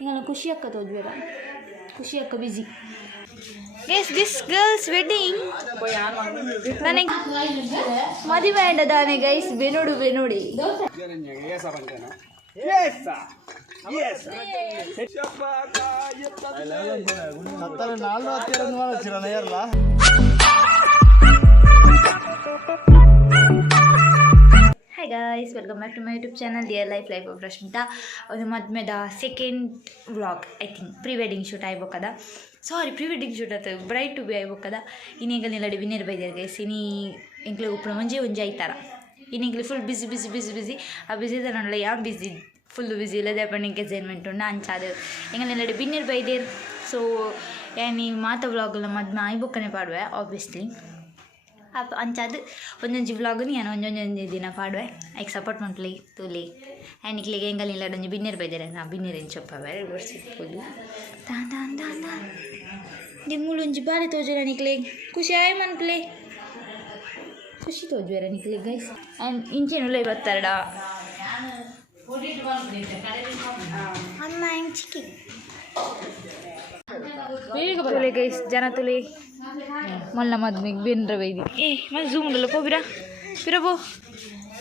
ಇಂಗಲ ಖುಷಿ ಅಕ್ಕ ತೋಜ್ಬೇರ ಖುಷಿ ಅಕ್ಕ busy as this girl's wedding ನನಗೆ ಮದುವೆ ಅಂಡದಾನೆ ಗೈಸ್ ಬೆನೋಡು ಬೆನೋಡಿ hi guys welcome back to my YouTube channel dear life of Rashmita ಒಂದು ಮದ್ಮೆದ second vlog I think pre wedding shoot ಆಗ್ಬೇಕದ ಸಾರಿ ಪ್ರೀ ವೆಡ್ಡಿಂಗ್ ಶೂಟ್ ಆಯ್ತು ಬ್ರೈಡ್ ಟು ಬಿ ಆಗ್ಬೇಕದ ಇನ್ನೀಗ ನಿಲ್ಲಡಿ ವಿನ್ನರ್ ಬೈದಾರ ಗೈಸ್ ಇನ್ನೀ ಎಂಕ್ಲೆ ಉಪ್ಪು ಒಂಜೆ ಆಯ್ತಾರ ಇನ್ನೀಗಲಿ ಫುಲ್ ಬಿಸಿ ಆ ಬಿಸಿದ ನೋಡಲ್ಲ ಯಾವ ಬಿಸಿ ಫುಲ್ಲು ಬಿಸಿ ಇಲ್ಲದೆ ಅಪ್ಪ ಎಂಗೇಜ್ಮೆಂಟ್ ಉಂಡು ಅಂಚಾದು ಎಂಗಲೆಲ್ಲಡಿ ವಿನ್ನರ್ ಬೈದೇರ್ ಸೊ ಏನಿ ಮಾತ ವ್ಲಾಗ್ಲ ಮದ್ಮೆ ಆಯ್ಬೊಕ್ಕನೆ ಪಾಡುವೆ ಆಬ್ವಿಯಸ್ಲಿ ಅಂಚಾದು ಒಂದೊಂಜಿ ವ್ಲಾಗ್ನು ನಾನು ಒಂದೊಂದು ದಿನ ಪಾಡುವೆ ಐಕ್ ಸಪೋರ್ಟ್ ಮಾಡ್ಲಿ ತೂಲಿ ಆ್ಯಂಡ್ ಇಕ್ಲಿಗೆ ಹೆಂಗಲ್ಲ ಇಲ್ಲ ಒಂಜಿ ಬಿನ್ನೇರು ಬೈದಾರೆ ನಾ ಬಿನ್ನೇರು ಚೊಪ್ಪ ಬೇರೆ ವರ್ಷಿಟ್ಬೋದು ನಿಮ್ಮಳು ಒಂಜಿ ಬಾರಿ ತೋಜರ ನಿಕ್ಲೆ ಖುಷಿ ಆಯ್ ಮನ್ಪ್ಲೆ ಖುಷಿ ತೋಜ್ವೇರ ನಿಕ್ಲೆ ಗೈಸ್ ಆ್ಯಂಡ್ ಇಂಚೆನುಲ್ಲ ಇವತ್ತರಡ ಅಮ್ಮ ಇಂಚಿಕಿ ತುಲೆ ಗೈಸ್ ಜನ ತುಲೆ ಮಲ್ಲ ಮದ್ಮೆಗೆ ಬೆನ್ರ ಬೈದಿ ಮತ್ತೆ ಝೂಮ್ ಉಂಡಲ್ಲ ಬಿರಾ ಬೋ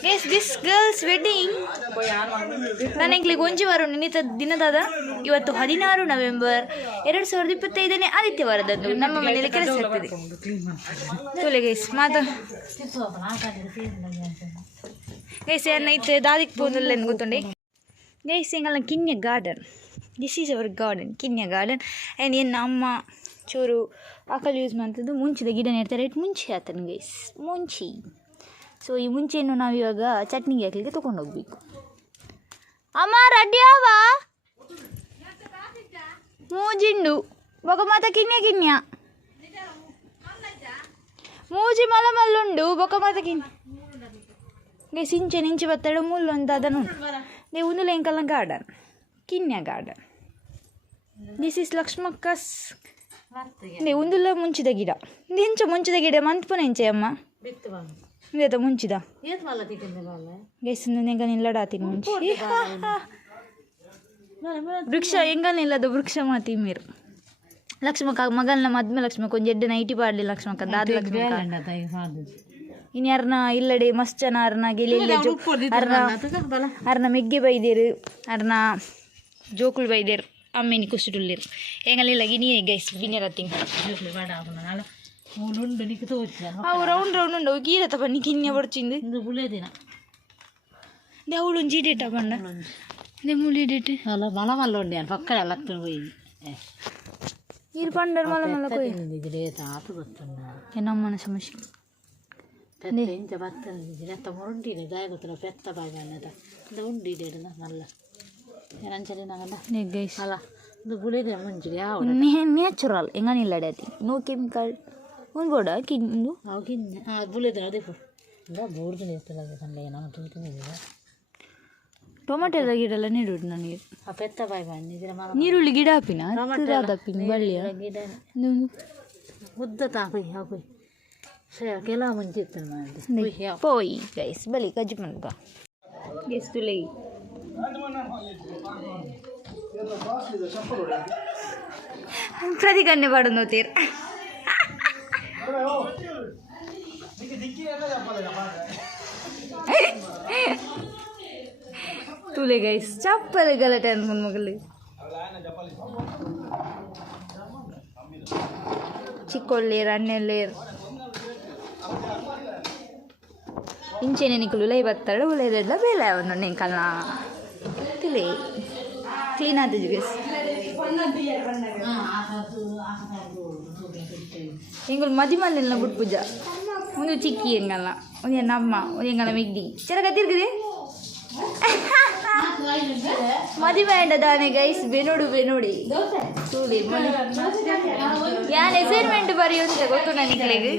ಗೈಸ್ ದಿಸ್ ಗರ್ಲ್ಸ್ ವೆಡ್ಡಿಂಗ್ ನಾನು ಎಂಕ್ಲಿಗೆ ಒಂಜಿ ವಾರ ನಿನ್ನಿತ ದಿನದಾದ ಇವತ್ತು 16 ನವೆಂಬರ್ 2025 ಆದಿತ್ಯವಾರದಂದು ನಮ್ಮ ಮನೆಯಲ್ಲಿ ಕೆಲಸ ಆಗ್ತದೆ ತುಲೆ ಗೈಸ್ ಗೈಸ್ ಏನಾಯ್ತು ದಾದಿಕ್ ಪೋನಲ್ಲ ಏನು ಗೊತ್ತುಂಡೆ ಗೈಸ್ ಎಂಗಲ್ಲ ಕಿನ್ಯ garden this is our garden ಕಿನ್ಯ ಗಾರ್ಡನ್ ಆ್ಯಂಡ್ ಏನು ಅಮ್ಮ ಚೂರು ಆಕಲು ಯೂಸ್ ಮಾಡ್ತಿದ್ದು ಮುಂಚಿದ ಗಿಡ ನೆಡ್ತಾರೆ ಮುಂಚೆ ಆತನ ಗೈಸ್ ಮುಂಚಿ ಸೊ ಈ ಮುಂಚೆಯನ್ನು ನಾವು ಇವಾಗ ಚಟ್ನಿಗೆ ಹಾಕಲಿಕ್ಕೆ ತೊಗೊಂಡು ಹೋಗ್ಬೇಕು ಅಮ್ಮ ರೆಡಿ ಆವ ಮೂಜಿಂಡು ಬೊಕ ಮಾತ ಕಿನ್ಯ ಮೂಜಿ ಮಲ್ಲುಂಡು ಬೊಕ ಮಾತ ಗೈಸ್ ಇಂಚೆ ಬತ್ತಡ ಮುಳ್ಳು ಅಂತ ಅದನ್ನು ನೀವು ಉಂದುಲ ಎಂಕಲ್ಲ ಗಾರ್ಡನ್ ಕಿನ್ಯ ಗಾರ್ಡನ್ ದಿಸ್ ಈಸ್ ಲಕ್ಷ್ಮಕ್ಕಸ್ ಉಂದುಲ್ಲ ಮುಂಚಿದ ಗಿಡ ಎಂಚ ಮುಂಚಿದ ಗಿಡ ಮಂತ್ಪನ ಎಂಚೆ ಅಮ್ಮ ಇದ ಮುಂಚಿದ ಗೈಸ್ ಎಂಗ ನಿಲ್ಲಡಾತೀನಿ ಮುಂಚಿ ವೃಕ್ಷ ಎಂಗ ನಿಲ್ಲದು ವೃಕ್ಷ ಮಾತಿ ಮೀರು ಲಕ್ಷ್ಮಕ್ಕ ಮಗಲ್ನ ಮದ್ಮೆ ಲಕ್ಷ್ಮಕ್ಕ ಒಂದು ಎಡ್ಡೆ ನೈಟಿ ಪಾಡ್ಲಿ ಲಕ್ಷ್ಮಕ್ಕ ದಾದ ಲಕ್ಷ್ಮಕ್ಕ ಇನ್ನು ಯಾರನ್ನ ಇಲ್ಲಡೆ ಮಸ್ತ್ ಜನ ಅರ್ನ ಗೆಲೆಲ್ಲ ಅರ್ನ ಮೆಗ್ಗೆ ಬೈದೇರು ಅರ್ನ ಜೋಕುಳು ಬೈದೇರು ಅಮ್ಮೇನಿ ಕುಸಿಟುಲ್ಲಿರು ಹೆಂಗಲ್ಲ ಗಿನಿಯೇ ಗೈಸ್ ಬಿನ್ನೆರ ತಿಂಗ್ ಅವು ರೌಂಡ್ ಉಂಡು ಗೀರತ ಬನ್ನಿ ಕಿನ್ಯ ಬಡ್ಚಿಂದು ಅವಳು ಒಂದು ಜೀಡೇಟ ಬಂಡ ಮುಳಿ ಡೇಟ್ ಮಲ ಮಲ್ಲ ಉಂಡೆ ಪಕ್ಕ ಎಲ್ಲ ಹೋಗಿ ನೀರು ಪಂಡರ್ ಮಲ ಮಲ್ಲ ಕೊಯ್ ನಮ್ಮನ ಸಮಸ್ಯೆ ಇಂಚ ಬರ್ತದೆ ಎತ್ತ ಉಂಡಿದೆ ದಾಯ ಗೊತ್ತಿಲ್ಲ ಪೆತ್ತ ಬಾಗಣ್ಣದ ಇದು ಉಂಡಿದೆ ನಲ್ಲ ಅಂಚಲಿ ನಾಗಲ್ಲ ಗೈಸ್ ಅಲ್ಲ ಇದು ಬುಳಿದೆ ಮುಂಚಿಗೆ ಯಾವ ನ್ಯಾಚುರಲ್ ಹೆಂಗನಿಲ್ಲ ಅತಿ ನೋ ಕೆಮಿಕಲ್ ಒಂದು ಬೋಡ ಕಿಂದು ಅವು ಕಿನ್ನ ಬುಳಿದೆ ಅದೇ ಬೋರ್ದಿನ ಇರ್ತಲ್ಲ ನಾನು ತಿಂತಿದ್ದೆ ಟೊಮೆಟೊದ ಗಿಡ ಎಲ್ಲ ನೀಡುದು ನನಗೆ ಆ ಪೆತ್ತ ಬಾಯಿ ಬಂದಿದ್ರೆ ನೀರುಳ್ಳಿ ಗಿಡ ಹಾಪಿನ ಹಾಪಿನ ಬಳ್ಳಿಯ ಗಿಡ ಉದ್ದ ತಾಪಿ ಹಾಕಿ ಕೆಲವು ಮುಂಚೆ ಇತ್ತು ಪೋಯಿ ಗೈಸ್ ಬಲಿ ಕಜ್ಜಿ ಮನ್ಗ ಗೈಸ್ ತುಲೆ ಪ್ರತಿಗನ್ನೆ ಪಾಡು ನೋತೀರ್ ತುಲೆ ಗೈಸ್ ಚಪ್ಪಲಿ ಗಲಾಟೆ ಅನ್ಕೊಂಡ್ ಮಗಲಿ ಚಿಕ್ಕೊಳ್ಳೇರ್ ಅಣ್ಣೆಲ್ಲೇರ್ ಇಂಚೆನೆ ನಿಕ್ಕಲು ಉಲೈ ಬತ್ತಾಳು ಉಲೈದೆಲ್ಲ ಬೇಲೆ ಅವನು ನೆಂಕಲ್ನ ತಿಳಿ ಕ್ಲೀನ್ ಆದದ್ದು ಗೈಸ್ ಎಂಗಲ್ ಮದಿಮಲ್ಲೆಲ್ಲ ಬಿಟ್ಟು ಪೂಜ ಒಂದು ಚಿಕ್ಕಿ ಎಂಗಲ್ಲ ಒಂದು ನಮ್ಮ ಒಂದು ಎಂಗಲ್ಲ ಮಿಗ್ಡಿ ಚೆರಗ ತಿರ್ಗಿದೆ ಮದುವೆ ಅಂಡದಾನೆ ಗೈಸ್ ಬೆನೋಡಿ ತೂಲಿ ಯಾನ್ ಅಸೈನ್ಮೆಂಟ್ ಬರೆಯುವಂತ ಗೊತ್ತು ನನಗೆ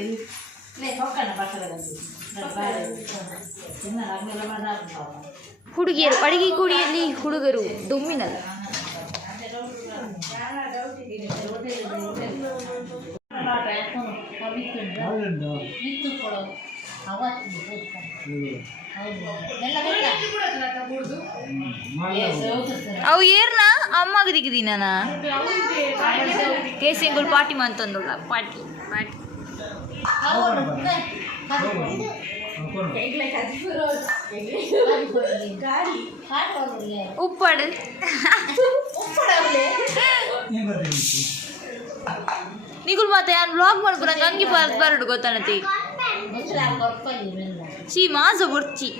ಹುಡುಗಿಯರು ಅಡಿಗೆ ಕುಡಿಯಲ್ಲಿ ಹುಡುಗರು ದುಮ್ಮಿನಲ್ಲ ಅವು ಏರ್ನ ಅಮ್ಮಗೆ ದಿಗಿದೀನ ಕೇಸಿಂಗುಲ್ ಪಾಟಿ ಮಂತಂದುಳ್ಳ ಪಾಟಿ ಪಾಟಿ ಉಪ್ಪಡು ನಿಗುಲ್ ಮತ್ತೆ ನಾನು ಬ್ಲಾಗ್ ಮಾಡ್ಕೊ ನಂಗೆ ಹಂಗೆ ಬರಡು ಗೊತ್ತಾನತಿ ಚೀ ಮಾಸ ಬರ್ಚಿ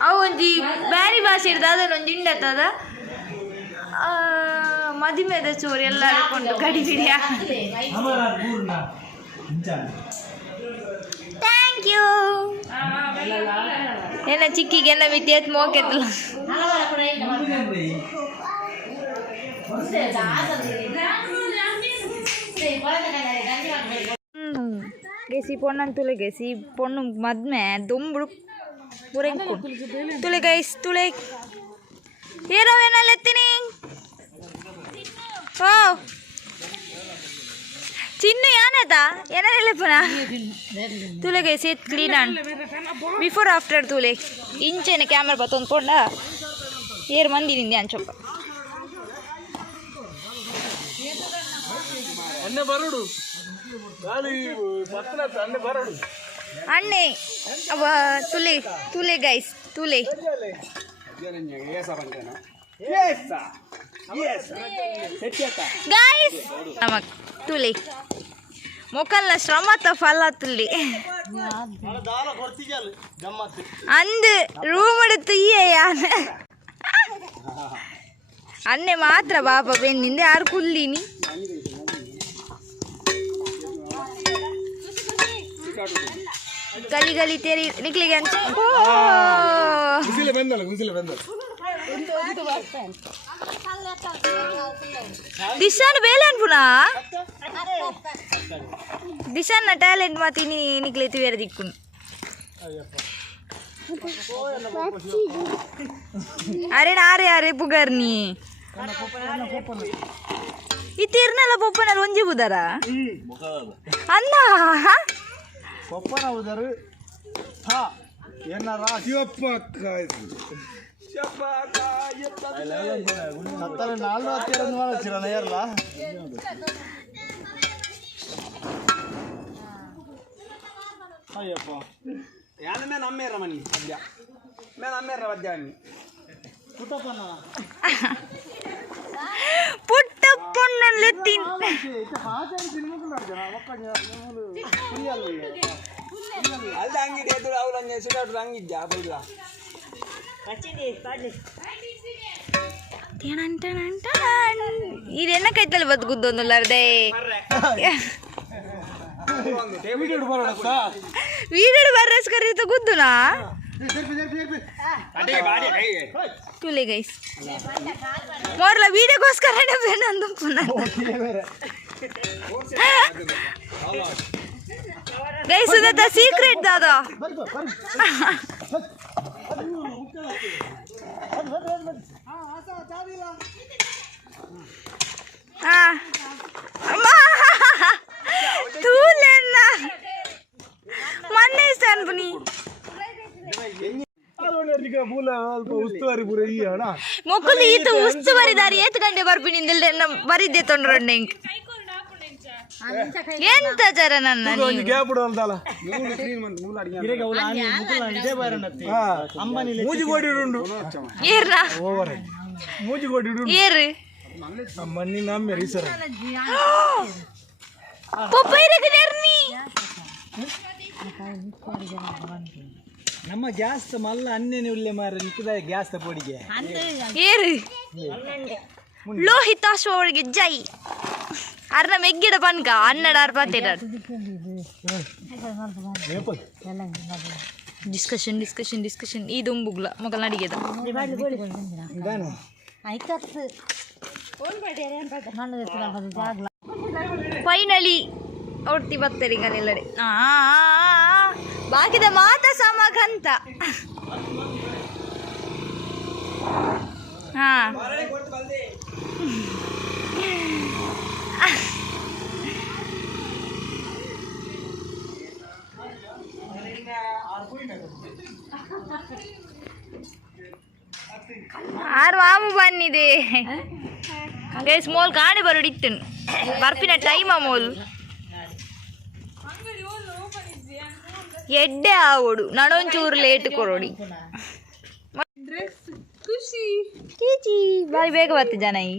ಅವು ಒಂಜಿ ಬ್ಯಾರಿ ಭಾಷೆ ಇರ್ತದ ಅದನ್ನೊಂದು ಇಂಡತ್ತದ ಮದಿಮೆದ ಚೋರು ಎಲ್ಲ ಕೊಂಡು ಗಡಿ ಬಿಡಿಯ ಥ್ಯಾಂಕ್ ಯು ಏನ ಚಿಕ್ಕಿಗೆ ಎಲ್ಲ ವಿದ್ಯಾತ್ ಮೋಕೆತ್ತಲ್ಲ ಗೆಸಿ ಪೊಣ್ಣನ್ ತುಲೆ ಗೆಸಿ ಪೊಣ್ಣು ಮದ್ಮೆ ದೊಂಬುಡು ಪೂರೆ ತುಲೆ ಗೈಸ್ ತುಲೆ ಏರವೇನಲ್ಲಿ ಎತ್ತೀನಿ ಓ ಚಿನ್ನ ಯಾನದ ಏನೇಲೆ ಪುನ ತುಲೆ ಗೈಸ್ ಎತ್ ಕ್ಲೀನ್ ಆನ್ ಬಿಫೋರ್ ಆಫ್ಟರ್ ತುಲೆ ಇಂಚೇನೆ ಕ್ಯಾಮರಾ ಬತ್ತೊಂದು ಕೊಂಡ ಏರು ಮಂದಿ ನಿಂದೆ ಅಂಚೊಪ್ಪ ಅಣ್ಣೆ ಅವ ತುಲೆ ತುಲೆ ಗೈಸ್ ತುಲೆ ಗೈಸ್ ನಮಕ್ ತುಲೆ ಮೊಕಲ್ನ ಶ್ರಮತ ಫಲ ತುಲ್ಲಿ ಅಂದು ರೂಮ್ എടുത്ത് ಯಾನ ಅಣ್ಣೆ ಮಾತ್ರ ಬಾಪ ಬೆನ್ನಿಂದ ಯಾರು ಕುಲ್ಲಿನಿ ಗಲಿ ಗಲಿ ತೇರಿ ನಿಕ್ಲಿಗೆ ಅಂತ ದಿಶಾನ್ ಬೇಲೇನ್ ಪುನಃ ದಿಶಾನ್ನ ಟ್ಯಾಲೆಂಟ್ ಮಾತೀನಿ ನಿಕ್ಲೇತಿ ಬೇರೆ ದಿಕ್ಕುನು ಅರೆ ನಾರೆ ಅರೆ ಪುಗರ್ನಿ ಇತ್ತಿರ್ನಲ್ಲ ಪೊಪ್ಪನಲ್ಲಿ ಒಂಜಿ ಬುದರ ಅನ್ನ ಪಪ್ಪನ ಉದರು ಹಾ ಏನಾರ ಹತ್ತರ 42 ಮಾಡಚ್ಚಿರಣ ಏರ್ಲ ಅಯ್ಯಪ್ಪ ಯಾನ ಮೇ ನಮ್ಮೇರ ಮನಿ ಅದ್ಯ ಮೇ ನಮ್ಮೇರ ವದ್ಯಾನಿ ಪುಟ್ಟಪ್ಪನ ಪುಟ್ಟಪ್ಪನಲ್ಲಿ ತಿನ್ ಮಾತಾಡಿ ತಿನ್ಮುಕುಲ ಜನ ಮಕ್ಕಳ ಅಲ್ಲ ಅಂಗಡಿ ಎದುರು ಅವಳಂಗೆ ಸಿಗಾಡ್ರು ಹಂಗಿದ್ದೆ ಬೈದ ಇದೆನ್ನ ಕೈತಲ್ಲಿ ಬದುಕುದೊಂದುಲ್ಲಾರ್ದೆ ವೀಡಿಯೋ ಬರ್ರಸ್ಕರ ಇದು ಗುದ್ದುನಾ ತುಲೆ ಗೈಸ್ ಮೋರ್ಲ ವೀಡಿಯೋಗೋಸ್ಕರ ನಂದು ಪುನಃ ಗೈಸ್ ಇದದ ಸೀಕ್ರೆಟ್ ದಾದಾ ತೂಲೆನ್ನ ಮೊನ್ನೆ ಇಸ್ತಾನ್ ಪುನಿ ಉಸ್ತುವಾರಿ ಪೂರ ಈ ಹಣ ಮೊಕ್ಕಲು ಈತ ಉಸ್ತುವಾರಿದಾರಿ ಏತ್ ಗಂಟೆ ಬರ್ಪಿನಿಂದ ಬರಿದ್ದೆ ತೊಂಡ್ರೊಂಡೆ ಎಂತ ಜರ ನನ್ನ ಏರು ನಮ್ಮ ಗ್ಯಾಸ್ ಮಲ್ಲ ಅನ್ನೇನೆ ಉಳ್ಳೆ ಮಾರ ನಿಕ್ಕದ ಗ್ಯಾಸ್ ಪೊಡಿಗೆ ಏರು ಲೋಹಿತಾಶ್ವ ಅವಳಿಗೆ ಜೈ ಅರ್ನ ಮೆಗ್ಗಿಡ ಪನ್ಕ ಅನ್ನಡಾರ್ ಪಾತಿರಾರ್ ಡಿಸ್ಕಷನ್ ಡಿಸ್ಕಷನ್ ಡಿಸ್ಕಷನ್ ಈ ದುಂಬುಗ್ಲ ಮಗಲ್ ನಡಿಗೆದ ಫೈನಲಿ ಒಟ್ಟಿ ಬರ್ತಾರೆ ಈಗ ಎಲ್ಲಡೆ ಬಾಕಿದ ಮಾತ ಸಮಗಂತ ಹಾಂ ಆರು ಮಾಮು ಬಂದಿದೆ ಗೈಸ್ ಮೋಲ್ ಕಾಣಿ ಬರೋಡಿತ್ತು ಬರ್ಪಿನ ಟೈಮ ಮೋಲ್ ಎಡ್ಡೆ ಆವೋಡು ನಡೊಂಚೂರು ಲೇಟ್ ಕೊರೋಡಿ ಚೀಚಿ ಬಾರಿ ಬೇಗ ಬರ್ತಿ ಜನ ಈ